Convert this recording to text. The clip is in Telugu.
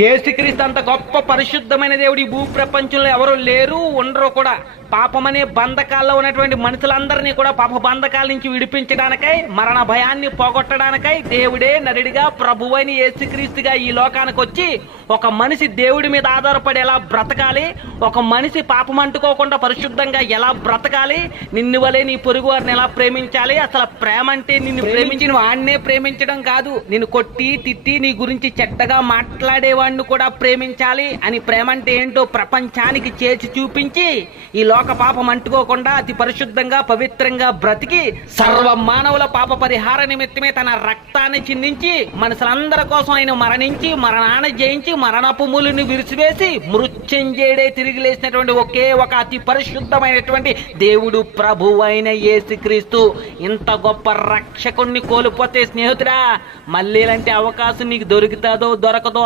యేసుక్రీస్తు అంత గొప్ప పరిశుద్ధమైన దేవుడు ఈ భూ ప్రపంచంలో ఎవరు లేరు, ఉండరు కూడా. పాపమనే బంధకాల్లో ఉన్నటువంటి మనుషులందరినీ కూడా పాప బంధకాల నుంచి విడిపించడానికై, మరణ భయాన్ని పోగొట్టడానికై దేవుడే నరుడిగా ప్రభువైన యేసుక్రీస్తుగా ఈ లోకానికి వచ్చి ఒక మనిషి దేవుడి మీద ఆధారపడి ఎలా బ్రతకాలి, ఒక మనిషి పాపం అంటుకోకుండా పరిశుద్ధంగా ఎలా బ్రతకాలి, నిన్ను వలే నీ పొరుగు వారిని ఎలా ప్రేమించాలి, అసలు ప్రేమ అంటే నిన్ను ప్రేమించి నువ్వు ఆన్నే ప్రేమించడం కాదు, నిన్ను కొట్టి తిట్టి నీ గురించి చెడ్డగా మాట్లాడేవాడిని కూడా ప్రేమించాలి అని ప్రేమ అంటే ఏంటో ప్రపంచానికి చేసి చూపించి ఈ లోక పాపం అంటుకోకుండా అతి పరిశుద్ధంగా పవిత్రంగా బ్రతికి సర్వ మానవుల పాప పరిహార నిమిత్తమే తన రక్తాన్ని చిందించి మనుషులందరి కోసం ఆయన మరణించి మరణాన్ని జయించి మరణపు మూలుని విరిసివేసి మృత్యుంజయుడే తిరిగి లేచినటువంటి ఒకే ఒక అతి పరిశుద్ధమైనటువంటి దేవుడు ప్రభువు అయిన యేసుక్రీస్తు. ఇంత గొప్ప రక్షకుణ్ణి కోల్పోతే స్నేహితుడా మళ్ళీ ఇలాంటి అవకాశం నీకు దొరుకుతుందో దొరకదో